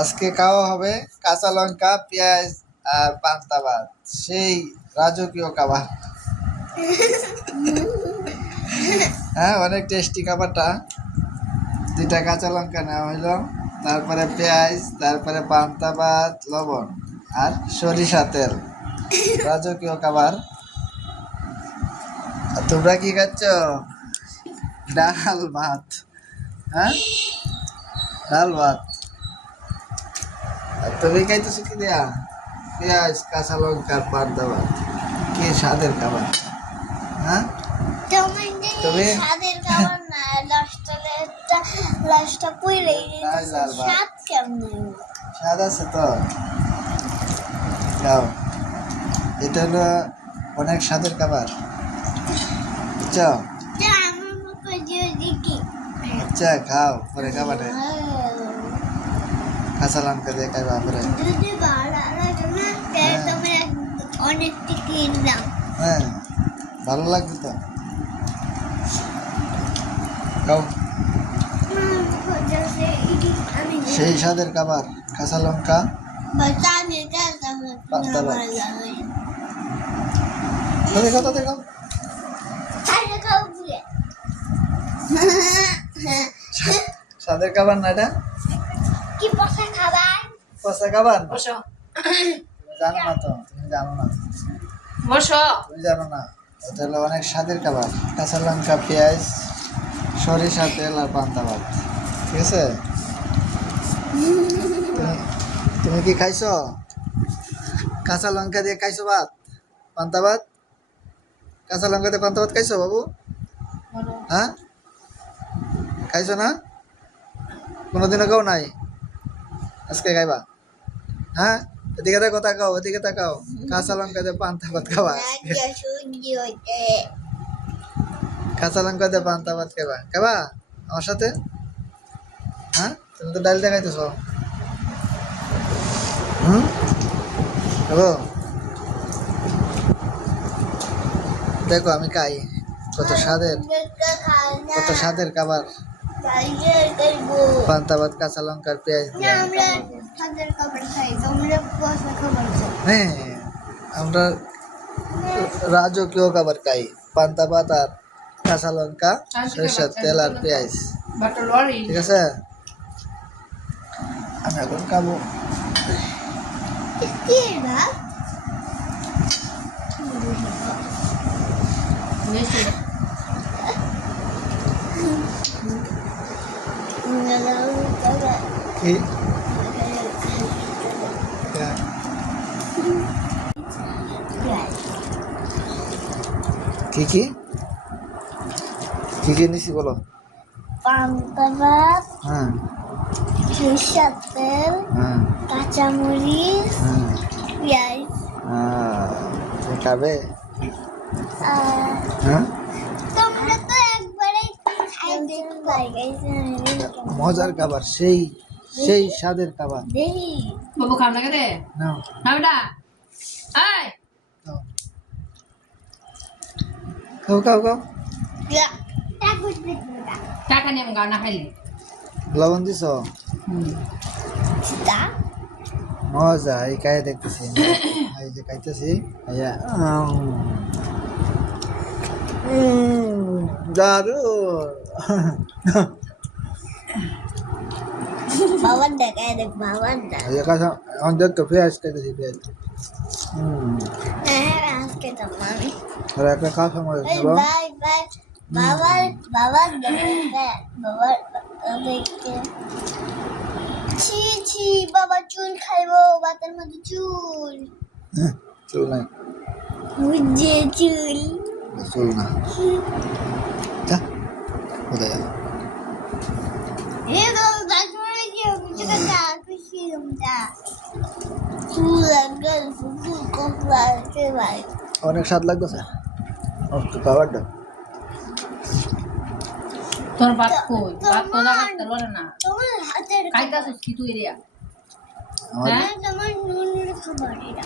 আজকে খাওয়া হবে কাঁচা লঙ্কা পেঁয়াজ আর পান্তা ভাত। সেই রাজকীয় খাবার। হ্যাঁ, অনেক টেস্টি খাবারটা। দুইটা কাঁচা লঙ্কা নেওয়া হইলো, তারপরে পেঁয়াজ, তারপরে পান্তা ভাত, লবণ আর সরিষা তেল। রাজকীয় খাবার। আর তোমরা কি খাচ্ছ? ডাল ভাত। হ্যাঁ, ডাল ভাত। আর তুমি খাইতেছো কি দেয়া? পেঁয়াজ, কাঁচা লঙ্কার পান্তা ভাত। কি স্বাদের খাবার। হ্যাঁ, তুমি স্বাদের খাবার না, লাশটা পুড়ে স্বাদ কেমন? স্বাদ আছে তো, খাও। এটা হলো অনেক স্বাদের খাবার, বুঝছো? আচ্ছা, খাও, পরে খাবারে কাঁচা লঙ্কা দিয়ে খাইবা পরে। হ্যাঁ, ভালো লাগবে তো, খাও। সেই স্বাদের খাবার, কাঁচা লঙ্কা পান্তা ভাত। দেখো তো, দেখো স্বাদের খাবার না এটা? কি পচা খাবার? পচা খাবার? বসো তুমি জানো না তো, তুমি জানো না, বসো। তুমি জানো না। এটা হলো অনেক স্বাদের খাবার, কাঁচা লঙ্কা পেঁয়াজ সরিষা তেল আর পান্তা ভাত। ঠিক আছে? তুমি কি খাইছো? কাঁচা লঙ্কা দিয়ে খাইছো ভাত, পান্তা ভাত? কাঁচা লঙ্কা দিয়ে পান্তা ভাত খাইছো বাবু? হ্যাঁ, খাইছো না? কোনোদিনও খাও নাই, আজকে খাইবা? হ্যাঁ, এদিকে দেখো, তাকাও, এদিকে তাকাও। কাঁচা লঙ্কা দিয়ে পান্তা ভাত খাবা আজকে। কাঁচা লঙ্কা দিয়ে পান্তা ভাত খাবা, খাবা আমার সাথে? হ্যাঁ, তুমি তো ডাল দেখাইতেছ। খাবো? দেখো আমি খাই, কত স্বাদের, কত স্বাদের খাবার। পান্তা ভাত কাঁচা লঙ্কার পেঁয়াজ দিয়ে। হ্যাঁ, আমরা রাজকীয় খাবার খাই, পান্তা ভাত আর কাঁচা লঙ্কা সরিষার তেল আর পেঁয়াজ। ঠিক আছে, আমি এখন খাবো। কি কি কি কি কি নিছি বলো? পান্তা ভাত, হ্যাঁ, সরিষার তেল, হ্যাঁ, কাঁচামরিচ, হ্যাঁ। পেঁয়াজ। তুমি খাবে? আর হ্যাঁ, তোমরা তো একবারেই খাইতে লাগাইছে। মজার খাবার, সেই সেই স্বাদের খাবার। দেহি বাবু খাও না রে। নাও, না বেটা, এই নাও। খাও খাও খাও। টাকা নিয়ে আমি গাও না খাইলে। লবণ দিছ? চিতা মজা, এই খাই দেখতেছি, এই যে খাইতেছি। দারুণ। বাবার দেখায় দেখ, বাবার দেখ। এই কাঁচা আমাদের তো পেঁয়াজ খাইতেছি, পেঁয়াজ। হ্যাঁ, আজকে তোমার আর একটা কাঁচা মরিচ নেব। Bye bye. বাবার দেখে বাবার দেখে ছি ছি, বাবা চুল খাইবো, বাতের মধ্যে চুল। চুল নাই, বুঝে চুল। চুল না, যা কোথায় গেল? এ তো তারপরে কি বুঝে কথা খুশি আমরা চুল একদম ফুল কোপলা আছে ভাই। অনেক স্বাদ লাগতেছে একটু খাবারটা। তোর বাপ কই? বাপ তো লাগাতে পারে না। তোমার হাতের খাইতাছিস কি তুই এরিয়া? আমার হ্যাঁ, তোমার নুনের খাবার এটা।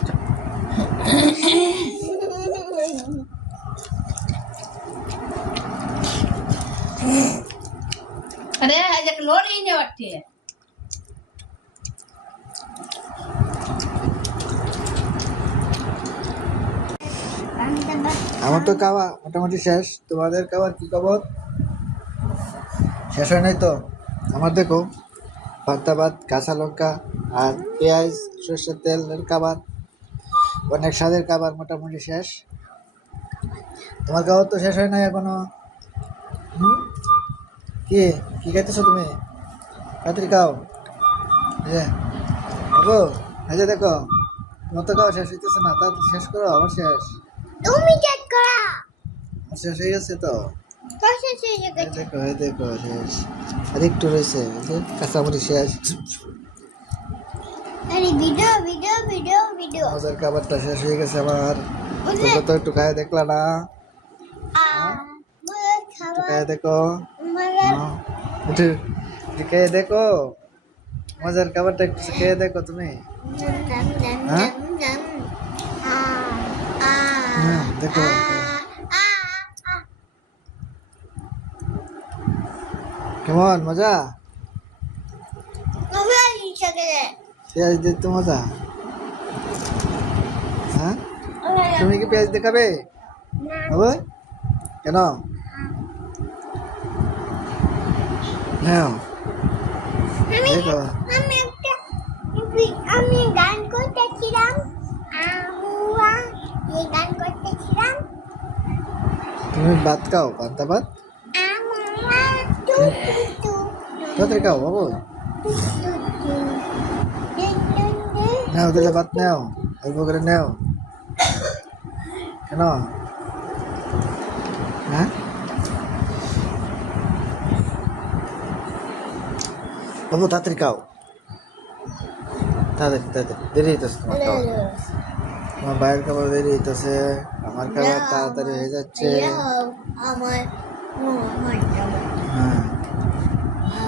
আরে আজ এক লড়ি নে বাটে। আমার তো খাওয়া মোটামুটি শেষ, তোমাদের খাবার কি খবর? শেষ হয় নাই তো? আমার দেখো পান্তা ভাত, কাঁচা লঙ্কা আর পেঁয়াজ, সরষের তেলের খাবার, অনেক স্বাদের খাবার মোটামুটি শেষ। তোমার খাবার তো শেষ হয় নাই এখনো। হুম? কি কি খাইতেছো তুমি? তাড়াতাড়ি খাও। এই যে বাবু, এই যে দেখো তোমার তো খাওয়া শেষ হইতেছে না, তাড়াতাড়ি শেষ করো। আমার শেষ, তুমি চেক করা আমার শেষ হয়ে গেছে তো। কষে শেষ এই গেছে দেখো এই দেখো শেষ, আর একটু রয়েছে। এই যে কাঁচামরিচ শেষ, আরে ভিডিও ভিডিও ভিডিও ভিডিও মজার খাবারটা শেষ হয়ে গেছে আমার। বুঝলে তোমরা তো একটু খায় দেখলা না? মজার একটু খাবার খায় দেখো। মজার হ্যাঁ, একটু একটু খেয়ে দেখো, মজার খাবারটা একটু খেয়ে দেখো তুমি। জাম জাম হ্যাঁ? জাম জাম আ আ হ্যাঁ, দেখো আ আ কেমন মজা। মজা ইচ্ছা করে পেঁয়াজ দিয়ে তো মজা। হ্যাঁ, তুমি কি পেঁয়াজ দিয়ে খাবে বাবু? কেন? নাও আমি দেখো। আমি একটা আমি গান করতেছিলাম আহুয়া এই গান করতেছিলাম তুমি ভাত খাও, পান্তা ভাত আমা টু টু টু তাড়াতাড়ি খাও বাবু। টু টু টু ডিন ডিন ডিন নাও দিলে ভাত নাও, অল্প করে নাও। কেন? হ্যাঁ বাবু তাড়াতাড়ি খাও, তাড়াতাড়ি তাড়াতাড়ি, দেরি হইতেছে তোমার খাবার। তোমার বাইরের খাবার দেরি হইতেছে, আমার খাবার তাড়াতাড়ি হয়ে যাচ্ছে। আমার হ্যাঁ,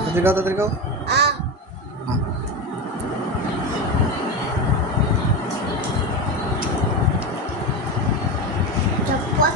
তাড়াতাড়ি খাও তাড়াতাড়ি খাও। আ না, চপত